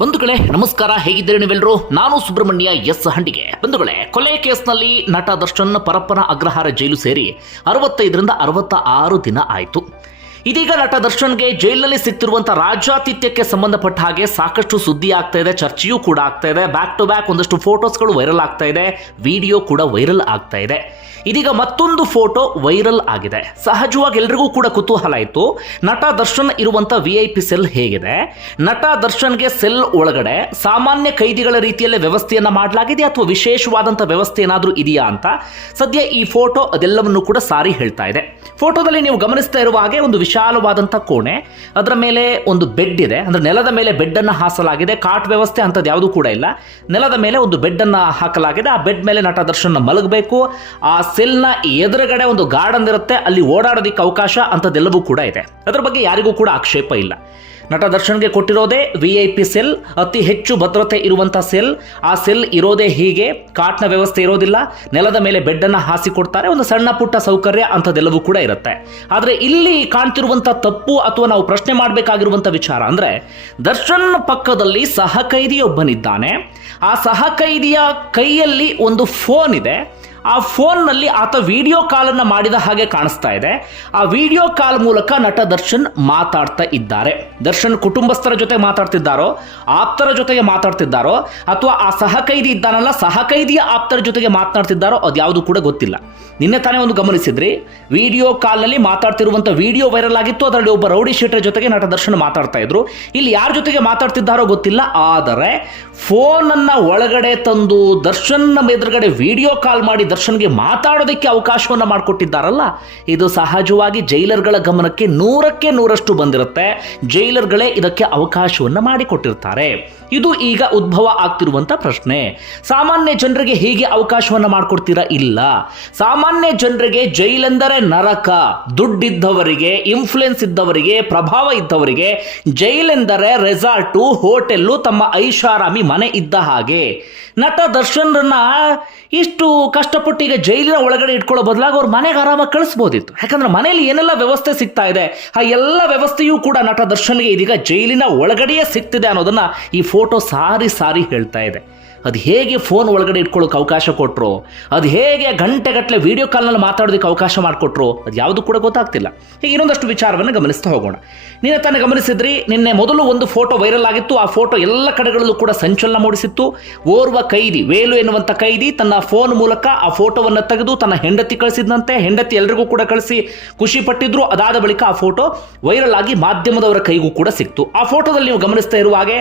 ಬಂಧುಗಳೇ ನಮಸ್ಕಾರ, ಹೇಗಿದ್ದೀರಿ ನೀವೆಲ್ಲರೂ? ನಾನು ಸುಬ್ರಹ್ಮಣ್ಯ ಎಸ್ ಹಂಡಿಗೆ. ಬಂಧುಗಳೇ, ಕೊಲೆ ಕೇಸ್ನಲ್ಲಿ ನಟ ದರ್ಶನ್ ಪರಪ್ಪನ ಅಗ್ರಹಾರ ಜೈಲು ಸೇರಿ 65ರಿಂದ 66 ದಿನ ಆಯಿತು. ಇದೀಗ ನಟ ದರ್ಶನ್ಗೆ ಜೈಲಿನಲ್ಲಿ ಸಿಗ್ತಿರುವಂಥ ರಾಜ್ಯಾತಿಥ್ಯಕ್ಕೆ ಸಂಬಂಧಪಟ್ಟ ಹಾಗೆ ಸಾಕಷ್ಟು ಸುದ್ದಿ ಆಗ್ತಾ ಇದೆ, ಚರ್ಚೆಯೂ ಕೂಡ ಆಗ್ತಾ ಇದೆ. ಬ್ಯಾಕ್ ಟು ಬ್ಯಾಕ್ ಒಂದಷ್ಟು ಫೋಟೋಸ್ಗಳು ವೈರಲ್ ಆಗ್ತಾ ಇದೆ, ವಿಡಿಯೋ ಕೂಡ ವೈರಲ್ ಆಗ್ತಾ ಇದೆ. ಇದೀಗ ಮತ್ತೊಂದು ಫೋಟೋ ವೈರಲ್ ಆಗಿದೆ. ಸಹಜವಾಗಿ ಎಲ್ರಿಗೂ ಕೂಡ ಕುತೂಹಲ ಇತ್ತು, ನಟ ದರ್ಶನ್ ಇರುವಂಥ VIP ಸೆಲ್ ಹೇಗಿದೆ, ನಟ ದರ್ಶನ್ಗೆ ಸೆಲ್ ಒಳಗಡೆ ಸಾಮಾನ್ಯ ಕೈದಿಗಳ ರೀತಿಯಲ್ಲೇ ವ್ಯವಸ್ಥೆಯನ್ನು ಮಾಡಲಾಗಿದೆ ಅಥವಾ ವಿಶೇಷವಾದಂಥ ವ್ಯವಸ್ಥೆ ಏನಾದರೂ ಇದೆಯಾ ಅಂತ. ಸದ್ಯ ಈ ಫೋಟೋ ಅದೆಲ್ಲವನ್ನು ಕೂಡ ಸಾರಿ ಹೇಳ್ತಾ ಇದೆ. ಫೋಟೋದಲ್ಲಿ ನೀವು ಗಮನಿಸ್ತಾ ಇರುವ ಹಾಗೆ ಒಂದು ವಿಶಾಲವಾದಂಥ ಕೋಣೆ, ಅದರ ಮೇಲೆ ಒಂದು ಬೆಡ್ ಇದೆ, ಅಂದರೆ ನೆಲದ ಮೇಲೆ ಬೆಡ್ಡನ್ನು ಹಾಸಲಾಗಿದೆ. ಕಾಟ್ ವ್ಯವಸ್ಥೆ ಅಂಥದ್ದು ಯಾವುದೂ ಕೂಡ ಇಲ್ಲ, ನೆಲದ ಮೇಲೆ ಒಂದು ಬೆಡ್ಡನ್ನು ಹಾಕಲಾಗಿದೆ. ಆ ಬೆಡ್ ಮೇಲೆ ನಟ ದರ್ಶನ್ ಮಲಗಬೇಕು. ಆ ಸೆಲ್ನ ಎದುರುಗಡೆ ಒಂದು ಗಾರ್ಡನ್ ಇರುತ್ತೆ, ಅಲ್ಲಿ ಓಡಾಡೋದಕ್ಕೆ ಅವಕಾಶ ಅಂಥದ್ದೆಲ್ಲವೂ ಕೂಡ ಇದೆ. ಅದರ ಬಗ್ಗೆ ಯಾರಿಗೂ ಕೂಡ ಆಕ್ಷೇಪ ಇಲ್ಲ. ನಟ ದರ್ಶನ್ಗೆ ಕೊಟ್ಟಿರೋದೇ VIP ಸೆಲ್, ಅತಿ ಹೆಚ್ಚು ಭದ್ರತೆ ಇರುವಂಥ ಸೆಲ್. ಆ ಸೆಲ್ ಇರೋದೇ ಹೀಗೆ, ಕಾಟ್ನ ವ್ಯವಸ್ಥೆ ಇರೋದಿಲ್ಲ, ನೆಲದ ಮೇಲೆ ಬೆಡ್ಡನ್ನು ಹಾಸಿಕೊಡ್ತಾರೆ, ಒಂದು ಸಣ್ಣ ಪುಟ್ಟ ಸೌಕರ್ಯ ಅಂಥದ್ದೆಲ್ಲವೂ ಕೂಡ ಇರುತ್ತೆ. ಆದರೆ ಇಲ್ಲಿ ಕಾಣ್ತಿರುವಂಥ ತಪ್ಪು ಅಥವಾ ನಾವು ಪ್ರಶ್ನೆ ಮಾಡಬೇಕಾಗಿರುವಂಥ ವಿಚಾರ ಅಂದರೆ, ದರ್ಶನ್ ಪಕ್ಕದಲ್ಲಿ ಸಹಕೈದಿಯೊಬ್ಬನಿದ್ದಾನೆ. ಆ ಸಹಕೈದಿಯ ಕೈಯಲ್ಲಿ ಒಂದು ಫೋನ್ ಇದೆ. ಆ ಫೋನ್ನಲ್ಲಿ ಆತ ವಿಡಿಯೋ ಕಾಲನ್ನು ಮಾಡಿದ ಹಾಗೆ ಕಾಣಿಸ್ತಾ ಇದೆ. ಆ ವಿಡಿಯೋ ಕಾಲ್ ಮೂಲಕ ನಟ ದರ್ಶನ್ ಮಾತಾಡ್ತಾ ಇದ್ದಾರೆ. ದರ್ಶನ್ ಕುಟುಂಬಸ್ಥರ ಜೊತೆ ಮಾತಾಡ್ತಿದ್ದಾರೋ, ಆಪ್ತರ ಜೊತೆಗೆ ಮಾತಾಡ್ತಿದ್ದಾರೋ, ಅಥವಾ ಆ ಸಹಕೈದಿ ಇದ್ದಾನಲ್ಲ ಸಹಕೈದಿಯ ಆಪ್ತರ ಜೊತೆಗೆ ಮಾತನಾಡ್ತಿದ್ದಾರೋ ಅದ್ಯಾವುದು ಕೂಡ ಗೊತ್ತಿಲ್ಲ. ನಿನ್ನೆ ತಾನೇ ಒಂದು ಗಮನಿಸಿದ್ರಿ, ವಿಡಿಯೋ ಕಾಲ್ನಲ್ಲಿ ಮಾತಾಡ್ತಿರುವಂಥ ವಿಡಿಯೋ ವೈರಲ್ ಆಗಿತ್ತು. ಅದರಲ್ಲಿ ಒಬ್ಬ ರೌಡಿ ಶೀಟರ್ ಜೊತೆಗೆ ನಟ ದರ್ಶನ್ ಮಾತಾಡ್ತಾ ಇದ್ರು. ಇಲ್ಲಿ ಯಾರ ಜೊತೆಗೆ ಮಾತಾಡ್ತಿದ್ದಾರೋ ಗೊತ್ತಿಲ್ಲ, ಆದರೆ ಫೋನನ್ನು ಒಳಗಡೆ ತಂದು ದರ್ಶನ್ ಎದುರುಗಡೆ ವಿಡಿಯೋ ಕಾಲ್ ಮಾಡಿ ದರ್ಶನ್ಗೆ ಮಾತಾಡೋದಕ್ಕೆ ಅವಕಾಶವನ್ನು ಮಾಡಿಕೊಟ್ಟಿದ್ದಾರಲ್ಲ, ಇದು ಸಹಜವಾಗಿ ಜೈಲರ್ಗಳ ಗಮನಕ್ಕೆ 100ಕ್ಕೆ 100ರಷ್ಟು ಬಂದಿರುತ್ತೆ. ಜೈಲರ್ಗಳೇ ಇದಕ್ಕೆ ಅವಕಾಶವನ್ನು ಮಾಡಿಕೊಟ್ಟಿರ್ತಾರೆ. ಇದು ಈಗ ಉದ್ಭವ ಆಗ್ತಿರುವಂಥ ಪ್ರಶ್ನೆ. ಸಾಮಾನ್ಯ ಜನರಿಗೆ ಹೀಗೆ ಅವಕಾಶವನ್ನು ಮಾಡಿಕೊಡ್ತೀರಾ? ಇಲ್ಲ. ಸಾಮಾನ್ಯ ಜನರಿಗೆ ಜೈಲೆಂದರೆ ನರಕ. ದುಡ್ಡಿದ್ದವರಿಗೆ, ಇನ್ಫ್ಲುಯೆನ್ಸ್ ಇದ್ದವರಿಗೆ, ಪ್ರಭಾವ ಇದ್ದವರಿಗೆ ಜೈಲೆಂದರೆ ರೆಸಾರ್ಟು, ಹೋಟೆಲ್ಲು, ತಮ್ಮ ಐಷಾರಾಮಿ ಮನೆ ಇದ್ದ ಹಾಗೆ. ನಟ ದರ್ಶನ್ರನ್ನ ಇಷ್ಟು ಕಷ್ಟಪಟ್ಟು ಈಗ ಜೈಲಿನ ಒಳಗಡೆ ಇಟ್ಕೊಳ್ಳೋ ಬದಲಾಗಿ ಅವ್ರ ಮನೆಗೆ ಆರಾಮಾಗಿ ಕಳಿಸ್ಬೋದಿತ್ತು. ಯಾಕಂದ್ರೆ ಮನೆಯಲ್ಲಿ ಏನೆಲ್ಲ ವ್ಯವಸ್ಥೆ ಸಿಗ್ತಾ ಇದೆ, ಆ ಎಲ್ಲ ವ್ಯವಸ್ಥೆಯೂ ಕೂಡ ನಟ ದರ್ಶನ್ಗೆ ಇದೀಗ ಜೈಲಿನ ಒಳಗಡೆಯೇ ಸಿಗ್ತಿದೆ ಅನ್ನೋದನ್ನ ಈ ಫೋಟೋ ಸಾರಿ ಹೇಳ್ತಾ ಇದೆ. ಅದು ಹೇಗೆ ಫೋನ್ ಒಳಗಡೆ ಇಟ್ಕೊಳ್ಳೋಕೆ ಅವಕಾಶ ಕೊಟ್ಟರು, ಅದು ಹೇಗೆ ಗಂಟೆಗಟ್ಟಲೆ ವಿಡಿಯೋ ಕಾಲ್ನಲ್ಲಿ ಮಾತಾಡೋದಕ್ಕೆ ಅವಕಾಶ ಮಾಡಿಕೊಟ್ರು, ಅದು ಯಾವುದು ಕೂಡ ಗೊತ್ತಾಗ್ತಿಲ್ಲ. ಹೀಗೆ ಇನ್ನೊಂದಷ್ಟು ವಿಚಾರವನ್ನು ಗಮನಿಸ್ತಾ ಹೋಗೋಣ. ನಿನ್ನೆ ತಾನೇ ಗಮನಿಸಿದ್ರಿ, ನಿನ್ನೆ ಮೊದಲು ಒಂದು ಫೋಟೋ ವೈರಲ್ ಆಗಿತ್ತು. ಆ ಫೋಟೋ ಎಲ್ಲ ಕಡೆಗಳಲ್ಲೂ ಕೂಡ ಸಂಚಲನ ಮೂಡಿಸಿತ್ತು. ಓರ್ವ ಕೈದಿ, ವೇಲು ಎನ್ನುವಂಥ ಕೈದಿ, ತನ್ನ ಫೋನ್ ಮೂಲಕ ಆ ಫೋಟೋವನ್ನು ತೆಗೆದು ತನ್ನ ಹೆಂಡತಿ ಕಳಿಸಿದಂತೆ. ಹೆಂಡತಿ ಎಲ್ರಿಗೂ ಕೂಡ ಕಳಿಸಿ ಖುಷಿ ಪಟ್ಟಿದ್ರು. ಅದಾದ ಬಳಿಕ ಆ ಫೋಟೋ ವೈರಲ್ ಆಗಿ ಮಾಧ್ಯಮದವರ ಕೈಗೂ ಕೂಡ ಸಿಕ್ತು. ಆ ಫೋಟೋದಲ್ಲಿ ನೀವು ಗಮನಿಸ್ತಾ ಇರುವ ಹಾಗೆ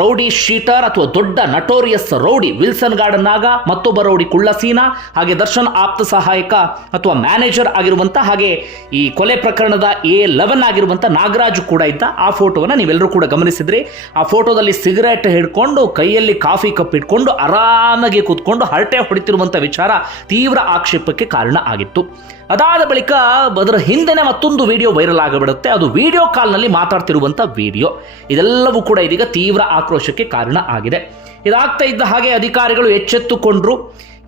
ರೌಡಿ ಶೀಟರ್ ಅಥವಾ ದೊಡ್ಡ ನಟೋರಿಯಸ್ ರೌಡಿ ವಿಲ್ಸನ್ ಗಾರ್ಡನ್ ನಾಗ, ಮತ್ತೊಬ್ಬ ರೌಡಿ ಕುಳ್ಳಸೀನಾ, ಹಾಗೆ ದರ್ಶನ್ ಆಪ್ತ ಸಹಾಯಕ ಅಥವಾ ಮ್ಯಾನೇಜರ್ ಆಗಿರುವಂಥ, ಹಾಗೆ ಈ ಕೊಲೆ ಪ್ರಕರಣದ A11 ಆಗಿರುವಂಥ ನಾಗರಾಜ್ ಕೂಡ ಇದ್ದ. ಆ ಫೋಟೋವನ್ನು ನೀವೆಲ್ಲರೂ ಕೂಡ ಗಮನಿಸಿದ್ರಿ. ಆ ಫೋಟೋದಲ್ಲಿ ಸಿಗರೇಟ್ ಹಿಡ್ಕೊಂಡು, ಕೈಯಲ್ಲಿ ಕಾಫಿ ಕಪ್ ಇಟ್ಕೊಂಡು ಆರಾಮಾಗಿ ಕೂತ್ಕೊಂಡು ಹರಟೆ ಹೊಡಿತಿರುವಂಥ ವಿಚಾರ ತೀವ್ರ ಆಕ್ಷೇಪಕ್ಕೆ ಕಾರಣ ಆಗಿತ್ತು. ಅದಾದ ಬಳಿಕ ಅದರ ಹಿಂದೆನೇ ಮತ್ತೊಂದು ವಿಡಿಯೋ ವೈರಲ್ ಆಗಿಬಿಡುತ್ತೆ. ಅದು ವಿಡಿಯೋ ಕಾಲ್ನಲ್ಲಿ ಮಾತಾಡ್ತಿರುವಂಥ ವಿಡಿಯೋ. ಇದೆಲ್ಲವೂ ಕೂಡ ಇದೀಗ ತೀವ್ರ ಆಕ್ರೋಶಕ್ಕೆ ಕಾರಣ ಆಗಿದೆ. ಇದಾಗ್ತಾ ಇದ್ದ ಹಾಗೆ ಅಧಿಕಾರಿಗಳು ಎಚ್ಚೆತ್ತುಕೊಂಡ್ರು.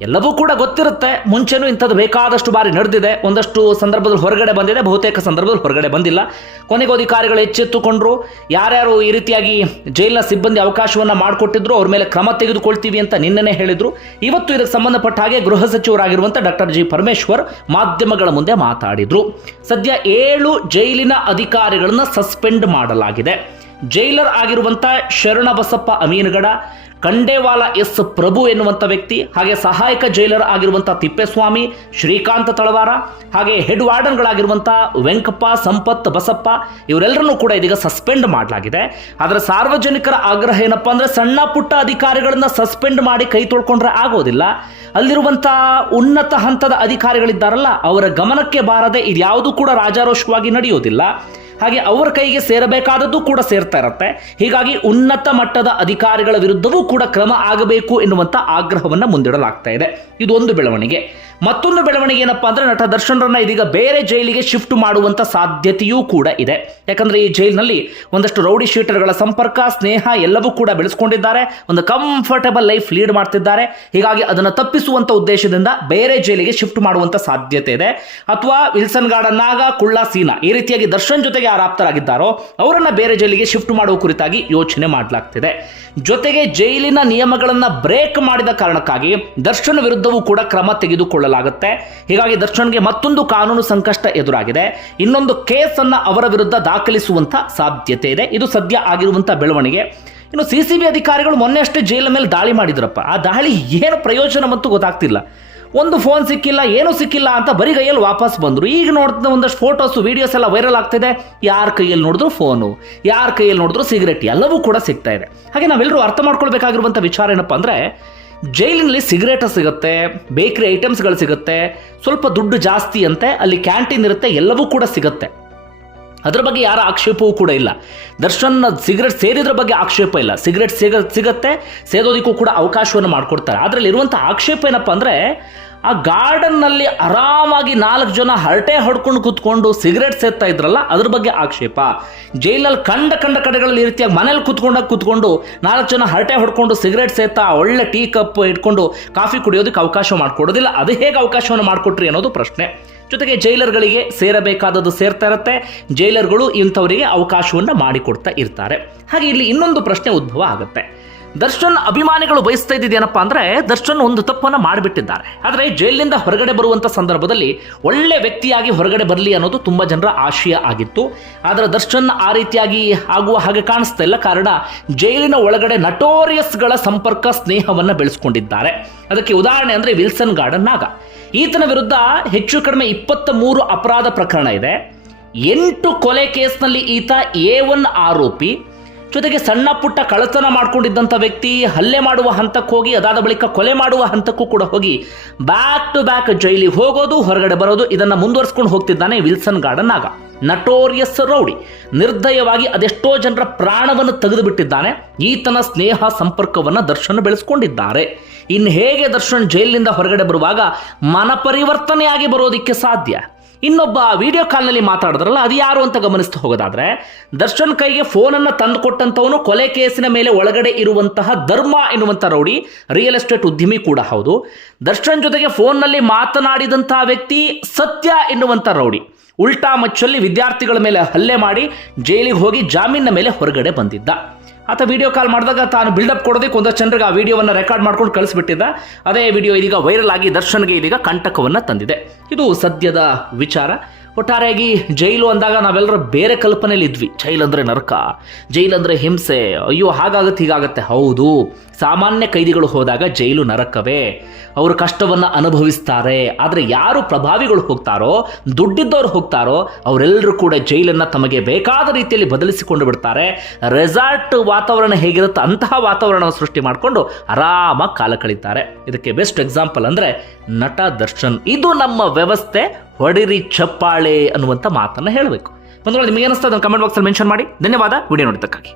ಎಲ್ಲವೂ ಕೂಡ ಗೊತ್ತಿರುತ್ತೆ, ಮುಂಚೆನೂ ಇಂಥದ್ದು ಬೇಕಾದಷ್ಟು ಬಾರಿ ನಡೆದಿದೆ. ಒಂದಷ್ಟು ಸಂದರ್ಭದಲ್ಲಿ ಹೊರಗಡೆ ಬಂದಿದೆ, ಬಹುತೇಕ ಸಂದರ್ಭದಲ್ಲಿ ಹೊರಗಡೆ ಬಂದಿಲ್ಲ. ಕೊನೆಗೂ ಅಧಿಕಾರಿಗಳು ಎಚ್ಚೆತ್ತುಕೊಂಡ್ರು. ಯಾರ್ಯಾರು ಈ ರೀತಿಯಾಗಿ ಜೈಲಿನ ಸಿಬ್ಬಂದಿ ಅವಕಾಶವನ್ನು ಮಾಡಿಕೊಟ್ಟಿದ್ರು ಅವ್ರ ಮೇಲೆ ಕ್ರಮ ತೆಗೆದುಕೊಳ್ತೀವಿ ಅಂತ ನಿನ್ನೆನೇ ಹೇಳಿದ್ರು. ಇವತ್ತು ಇದಕ್ಕೆ ಸಂಬಂಧಪಟ್ಟ ಹಾಗೆ ಗೃಹ ಸಚಿವರಾಗಿರುವಂಥ ಡಾಕ್ಟರ್ G. ಪರಮೇಶ್ವರ್ ಮಾಧ್ಯಮಗಳ ಮುಂದೆ ಮಾತಾಡಿದ್ರು. ಸದ್ಯ 7 ಜೈಲಿನ ಅಧಿಕಾರಿಗಳನ್ನ ಸಸ್ಪೆಂಡ್ ಮಾಡಲಾಗಿದೆ. ಜೈಲರ್ ಆಗಿರುವಂಥ ಶರಣಬಸಪ್ಪ ಅಮೀನ್ಗಡ, ಕಂಡೇವಾಲ S. ಪ್ರಭು ಎನ್ನುವಂಥ ವ್ಯಕ್ತಿ, ಹಾಗೆ ಸಹಾಯಕ ಜೈಲರ್ ಆಗಿರುವಂಥ ತಿಪ್ಪೇಸ್ವಾಮಿ, ಶ್ರೀಕಾಂತ ತಳವಾರ, ಹಾಗೆ ಹೆಡ್ ವಾರ್ಡನ್ಗಳಾಗಿರುವಂಥ ವೆಂಕಪ್ಪ, ಸಂಪತ್, ಬಸಪ್ಪ, ಇವರೆಲ್ಲರನ್ನೂ ಕೂಡ ಇದೀಗ ಸಸ್ಪೆಂಡ್ ಮಾಡಲಾಗಿದೆ. ಆದರೆ ಸಾರ್ವಜನಿಕರ ಆಗ್ರಹ ಏನಪ್ಪ ಅಂದರೆ, ಸಣ್ಣ ಪುಟ್ಟ ಅಧಿಕಾರಿಗಳನ್ನ ಸಸ್ಪೆಂಡ್ ಮಾಡಿ ಕೈ ತೊಳ್ಕೊಂಡ್ರೆ ಆಗೋದಿಲ್ಲ. ಅಲ್ಲಿರುವಂಥ ಉನ್ನತ ಹಂತದ ಅಧಿಕಾರಿಗಳಿದ್ದಾರಲ್ಲ, ಅವರ ಗಮನಕ್ಕೆ ಬಾರದೆ ಇದ್ಯಾವುದು ಕೂಡ ರಾಜಾರೋಷವಾಗಿ ನಡೆಯೋದಿಲ್ಲ. ಹಾಗೆ ಅವರ ಕೈಗೆ ಸೇರಬೇಕಾದದ್ದು ಕೂಡ ಸೇರ್ತಾ ಇರುತ್ತೆ. ಹೀಗಾಗಿ ಉನ್ನತ ಮಟ್ಟದ ಅಧಿಕಾರಿಗಳ ವಿರುದ್ಧವೂ ಕೂಡ ಕ್ರಮ ಆಗಬೇಕು ಎನ್ನುವಂಥ ಆಗ್ರಹವನ್ನು ಮುಂದಿಡಲಾಗ್ತಾ ಇದೆ. ಇದು ಒಂದು ಬೆಳವಣಿಗೆ. ಮತ್ತೊಂದು ಬೆಳವಣಿಗೆ ಏನಪ್ಪಾ ಅಂದ್ರೆ ನಟ ದರ್ಶನ್ರನ್ನ ಇದೀಗ ಬೇರೆ ಜೈಲಿಗೆ ಶಿಫ್ಟ್ ಮಾಡುವಂತ ಸಾಧ್ಯತೆಯೂ ಕೂಡ ಇದೆ. ಯಾಕಂದ್ರೆ ಈ ಜೈಲಿನಲ್ಲಿ ಒಂದಷ್ಟು ರೌಡಿ ಶೀಟರ್ಗಳ ಸಂಪರ್ಕ, ಸ್ನೇಹ ಎಲ್ಲವೂ ಕೂಡ ಬೆಳೆಸ್ಕೊಂಡಿದ್ದಾರೆ. ಒಂದು ಕಂಫರ್ಟಬಲ್ ಲೈಫ್ ಲೀಡ್ ಮಾಡ್ತಿದ್ದಾರೆ. ಹೀಗಾಗಿ ಅದನ್ನು ತಪ್ಪಿಸುವಂತ ಉದ್ದೇಶದಿಂದ ಬೇರೆ ಜೈಲಿಗೆ ಶಿಫ್ಟ್ ಮಾಡುವಂತ ಸಾಧ್ಯತೆ ಇದೆ. ಅಥವಾ ವಿಲ್ಸನ್ ಗಾರ್ಡನ್ ನಾಗ, ಕುಳ್ಳ ಸೀನಾ ಈ ರೀತಿಯಾಗಿ ದರ್ಶನ್ ಜೊತೆಗೆ ಯಾರು ಆಪ್ತರಾಗಿದ್ದಾರೋ ಅವರನ್ನ ಬೇರೆ ಜೈಲಿಗೆ ಶಿಫ್ಟ್ ಮಾಡುವ ಕುರಿತಾಗಿ ಯೋಚನೆ ಮಾಡಲಾಗ್ತಿದೆ. ಜೊತೆಗೆ ಜೈಲಿನ ನಿಯಮಗಳನ್ನ ಬ್ರೇಕ್ ಮಾಡಿದ ಕಾರಣಕ್ಕಾಗಿ ದರ್ಶನ್ ವಿರುದ್ಧವೂ ಕೂಡ ಕ್ರಮ ತೆಗೆದುಕೊಳ್ಳಲಾಗುತ್ತೆ. ಹೀಗಾಗಿ ದರ್ಶನ್ಗೆ ಮತ್ತೊಂದು ಕಾನೂನು ಸಂಕಷ್ಟ ಎದುರಾಗಿದೆ. ಇನ್ನೊಂದು ಕೇಸನ್ನ ಅವರ ವಿರುದ್ಧ ದಾಖಲಿಸುವಂತ ಸಾಧ್ಯತೆ ಇದೆ. ಇದು ಸದ್ಯ ಆಗಿರುವಂತಹ ಬೆಳವಣಿಗೆ. ಇನ್ನು ಸಿಸಿಬಿ ಅಧಿಕಾರಿಗಳು ಮೊನ್ನೆ ಅಷ್ಟೇ ಜೈಲ ಮೇಲೆ ದಾಳಿ ಮಾಡಿದ್ರಪ್ಪ. ಆ ದಾಳಿ ಏನು ಪ್ರಯೋಜನ ಮತ್ತು ಗೊತ್ತಾಗ್ತಿಲ್ಲ. ಒಂದು ಫೋನ್ ಸಿಕ್ಕಿಲ್ಲ, ಏನೂ ಸಿಕ್ಕಿಲ್ಲ ಅಂತ ಬರೀ ಕೈಯಲ್ಲಿ ವಾಪಸ್ ಬಂದರು. ಈಗ ನೋಡಿದ ಒಂದಷ್ಟು ಫೋಟೋಸ್ ವಿಡಿಯೋಸ್ ಎಲ್ಲ ವೈರಲ್ ಆಗ್ತಿದೆ. ಯಾರ ಕೈಯಲ್ಲಿ ನೋಡಿದ್ರು ಫೋನು, ಯಾರ ಕೈಯಲ್ಲಿ ನೋಡಿದ್ರು ಸಿಗರೆಟ್, ಎಲ್ಲವೂ ಕೂಡ ಸಿಗ್ತಾ ಇದೆ. ಹಾಗೆ ನಾವೆಲ್ಲರೂ ಅರ್ಥ ಮಾಡ್ಕೊಳ್ಬೇಕಾಗಿರುವಂಥ ವಿಚಾರ ಏನಪ್ಪ ಅಂದರೆ, ಜೈಲಿನಲ್ಲಿ ಸಿಗರೇಟ್ ಸಿಗುತ್ತೆ, ಬೇಕರಿ ಐಟಮ್ಸ್ಗಳು ಸಿಗುತ್ತೆ, ಸ್ವಲ್ಪ ದುಡ್ಡು ಜಾಸ್ತಿ ಅಂತೆ, ಅಲ್ಲಿ ಕ್ಯಾಂಟೀನ್ ಇರುತ್ತೆ, ಎಲ್ಲವೂ ಕೂಡ ಸಿಗುತ್ತೆ. ಅದರ ಬಗ್ಗೆ ಯಾರ ಆಕ್ಷೇಪವೂ ಕೂಡ ಇಲ್ಲ. ದರ್ಶನ್ ಸಿಗರೆಟ್ ಸೇರಿದ್ರ ಬಗ್ಗೆ ಆಕ್ಷೇಪ ಇಲ್ಲ. ಸಿಗರೆಟ್ ಸಿಗತ್ತೆ, ಸೇದೋದಕ್ಕೂ ಕೂಡ ಅವಕಾಶವನ್ನು ಮಾಡಿಕೊಡ್ತಾರೆ. ಅದರಲ್ಲಿ ಇರುವಂಥ ಆಕ್ಷೇಪ ಏನಪ್ಪ ಅಂದರೆ, ಆ ಗಾರ್ಡನ್ನಲ್ಲಿ ಆರಾಮಾಗಿ 4 ಜನ ಹರಟೆ ಹೊಡ್ಕೊಂಡು ಕೂತ್ಕೊಂಡು ಸಿಗರೆಟ್ ಸೇರ್ತಾ ಇದ್ರಲ್ಲ, ಅದ್ರ ಬಗ್ಗೆ ಆಕ್ಷೇಪ. ಜೈಲಲ್ಲಿ ಕಂಡ ಕಡೆಗಳಲ್ಲಿ ಈ ರೀತಿಯಾಗಿ ಮನೇಲಿ ಕೂತ್ಕೊಂಡು 4 ಜನ ಹರಟೆ ಹೊಡ್ಕೊಂಡು ಸಿಗರೆಟ್ ಸೇರ್ತಾ ಒಳ್ಳೆ ಟೀ ಕಪ್ ಇಟ್ಕೊಂಡು ಕಾಫಿ ಕುಡಿಯೋದಕ್ಕೆ ಅವಕಾಶ ಮಾಡಿಕೊಡೋದಿಲ್ಲ. ಅದು ಹೇಗೆ ಅವಕಾಶವನ್ನು ಮಾಡಿಕೊಟ್ರಿ ಅನ್ನೋದು ಪ್ರಶ್ನೆ. ಜೊತೆಗೆ ಜೈಲರ್ಗಳಿಗೆ ಸೇರಬೇಕಾದದ್ದು ಸೇರ್ತಾ ಇರುತ್ತೆ. ಜೈಲರ್ಗಳು ಇಂಥವರಿಗೆ ಅವಕಾಶವನ್ನು ಮಾಡಿಕೊಡ್ತಾ ಇರ್ತಾರೆ. ಹಾಗೆ ಇಲ್ಲಿ ಇನ್ನೊಂದು ಪ್ರಶ್ನೆ ಉದ್ಭವ ಆಗುತ್ತೆ. ದರ್ಶನ್ ಅಭಿಮಾನಿಗಳು ಬಯಸ್ತಾ ಇದ್ದಿದ್ದೇನಪ್ಪ ಅಂದರೆ, ದರ್ಶನ್ ಒಂದು ತಪ್ಪನ್ನು ಮಾಡಿಬಿಟ್ಟಿದ್ದಾರೆ. ಆದರೆ ಜೈಲಿನಿಂದ ಹೊರಗಡೆ ಬರುವಂಥ ಸಂದರ್ಭದಲ್ಲಿ ಒಳ್ಳೆ ವ್ಯಕ್ತಿಯಾಗಿ ಹೊರಗಡೆ ಬರಲಿ ಅನ್ನೋದು ತುಂಬ ಜನರ ಆಶಯ ಆಗಿತ್ತು. ಆದರೆ ದರ್ಶನ್ ಆ ರೀತಿಯಾಗಿ ಆಗುವ ಹಾಗೆ ಕಾಣಿಸ್ತಾ ಇಲ್ಲ. ಕಾರಣ, ಜೈಲಿನ ಒಳಗಡೆ ನಟೋರಿಯಸ್ಗಳ ಸಂಪರ್ಕ, ಸ್ನೇಹವನ್ನು ಬೆಳೆಸ್ಕೊಂಡಿದ್ದಾರೆ. ಅದಕ್ಕೆ ಉದಾಹರಣೆ ಅಂದರೆ ವಿಲ್ಸನ್ ಗಾರ್ಡನ್ ನಾಗ. ಈತನ ವಿರುದ್ಧ ಹೆಚ್ಚು ಕಡಿಮೆ 23 ಅಪರಾಧ ಪ್ರಕರಣ ಇದೆ. 8 ಕೊಲೆ ಕೇಸ್ನಲ್ಲಿ ಈತ A1 ಆರೋಪಿ. ಜೊತೆಗೆ ಸಣ್ಣ ಪುಟ್ಟ ಕಳ್ಳತನ ಮಾಡ್ಕೊಂಡಿದ್ದಂಥ ವ್ಯಕ್ತಿ ಹಲ್ಲೆ ಮಾಡುವ ಹಂತಕ್ಕೆ ಹೋಗಿ, ಅದಾದ ಬಳಿಕ ಕೊಲೆ ಮಾಡುವ ಹಂತಕ್ಕೂ ಕೂಡ ಹೋಗಿ ಬ್ಯಾಕ್ ಟು ಬ್ಯಾಕ್ ಜೈಲಿಗೆ ಹೋಗೋದು, ಹೊರಗಡೆ ಬರೋದು, ಇದನ್ನು ಮುಂದುವರಿಸ್ಕೊಂಡು ಹೋಗ್ತಿದ್ದಾನೆ Wilson Garden Naga. Notorious rowdy. ನಿರ್ದಯವಾಗಿ ಅದೆಷ್ಟೋ ಜನರ ಪ್ರಾಣವನ್ನು ತೆಗೆದು ಬಿಟ್ಟಿದ್ದಾನೆ. ಈತನ ಸ್ನೇಹ ಸಂಪರ್ಕವನ್ನು ದರ್ಶನ್ ಬೆಳೆಸ್ಕೊಂಡಿದ್ದಾರೆ. ಇನ್ನು ಹೇಗೆ ದರ್ಶನ್ ಜೈಲಿನಿಂದ ಹೊರಗಡೆ ಬರುವಾಗ ಮನಪರಿವರ್ತನೆಯಾಗಿ ಬರೋದಕ್ಕೆ ಸಾಧ್ಯ? ಇನ್ನೊಬ್ಬ ವಿಡಿಯೋ ಕಾಲ್ನಲ್ಲಿ ಮಾತಾಡಿದ್ರಲ್ಲ, ಅದು ಯಾರು ಅಂತ ಗಮನಿಸ್ತಾ ಹೋಗೋದಾದ್ರೆ, ದರ್ಶನ್ ಕೈಗೆ ಫೋನನ್ನು ತಂದು ಕೊಟ್ಟಂಥವನು ಕೊಲೆ ಕೇಸಿನ ಮೇಲೆ ಒಳಗಡೆ ಇರುವಂತಹ ಧರ್ಮ ಎನ್ನುವಂಥ ರೌಡಿ, ರಿಯಲ್ ಎಸ್ಟೇಟ್ ಉದ್ಯಮಿ ಕೂಡ ಹೌದು. ದರ್ಶನ್ ಜೊತೆಗೆ ಫೋನ್ನಲ್ಲಿ ಮಾತನಾಡಿದಂತಹ ವ್ಯಕ್ತಿ ಸತ್ಯ ಎನ್ನುವಂಥ ರೌಡಿ. ಉಲ್ಟಾ ಮಚ್ಚಲ್ಲಿ ವಿದ್ಯಾರ್ಥಿಗಳ ಮೇಲೆ ಹಲ್ಲೆ ಮಾಡಿ ಜೈಲಿಗೆ ಹೋಗಿ ಜಾಮೀನಿನ ಮೇಲೆ ಹೊರಗಡೆ ಬಂದಿದ್ದ. ಆತ ವಿಡಿಯೋ ಕಾಲ್ ಮಾಡಿದಾಗ ತಾನು ಬಿಲ್ಡಪ್ ಕೊಡೋದಕ್ಕೆ ಒಂದಷ್ಟು ಜನರಿಗೆ ಆ ವಿಡಿಯೋವನ್ನು ರೆಕಾರ್ಡ್ ಮಾಡ್ಕೊಂಡು ಕಳಿಸ್ಬಿಟ್ಟಿದ್ದ. ಅದೇ ವಿಡಿಯೋ ಇದೀಗ ವೈರಲ್ ಆಗಿ ದರ್ಶನ್ಗೆ ಇದೀಗ ಕಂಟಕವನ್ನು ತಂದಿದೆ. ಇದು ಸದ್ಯದ ವಿಚಾರ. ಒಟ್ಟಾರೆಯಾಗಿ ಜೈಲು ಅಂದಾಗ ನಾವೆಲ್ಲರೂ ಬೇರೆ ಕಲ್ಪನೆಯಲ್ಲಿ ಇದ್ವಿ. ಜೈಲಂದ್ರೆ ನರಕ, ಜೈಲಂದ್ರೆ ಹಿಂಸೆ, ಅಯ್ಯೋ ಹಾಗಾಗತ್ತೆ ಹೀಗಾಗತ್ತೆ. ಹೌದು, ಸಾಮಾನ್ಯ ಕೈದಿಗಳು ಹೋದಾಗ ಜೈಲು ನರಕವೇ. ಅವರು ಕಷ್ಟವನ್ನು ಅನುಭವಿಸ್ತಾರೆ. ಆದರೆ ಯಾರು ಪ್ರಭಾವಿಗಳು ಹೋಗ್ತಾರೋ, ದುಡ್ಡಿದ್ದವರು ಹೋಗ್ತಾರೋ, ಅವರೆಲ್ಲರೂ ಕೂಡ ಜೈಲನ್ನು ತಮಗೆ ಬೇಕಾದ ರೀತಿಯಲ್ಲಿ ಬದಲಿಸಿಕೊಂಡು ಬಿಡ್ತಾರೆ. ರೆಸಾರ್ಟ್ ವಾತಾವರಣ ಹೇಗಿರುತ್ತೆ ಅಂತಹ ವಾತಾವರಣವನ್ನು ಸೃಷ್ಟಿ ಮಾಡಿಕೊಂಡು ಆರಾಮಾಗಿ ಕಾಲ ಕಳೀತಾರೆ. ಇದಕ್ಕೆ ಬೆಸ್ಟ್ ಎಕ್ಸಾಂಪಲ್ ಅಂದರೆ ನಟ ದರ್ಶನ್. ಇದು ನಮ್ಮ ವ್ಯವಸ್ಥೆ, ಹೊಡಿರಿ ಚಪ್ಪಾಳೆ ಅನ್ನುವಂಥ ಮಾತನ್ನು ಹೇಳಬೇಕು. ಬಂಧುಗಳು, ನಿಮಗೆ ಏನಿಸ್ತಾ ಅದನ್ನು ಕಮೆಂಟ್ ಬಾಕ್ಸಲ್ಲಿ ಮೆನ್ಷನ್ ಮಾಡಿ. ಧನ್ಯವಾದ ವಿಡಿಯೋ ನೋಡಿದ್ದಕ್ಕಾಗಿ.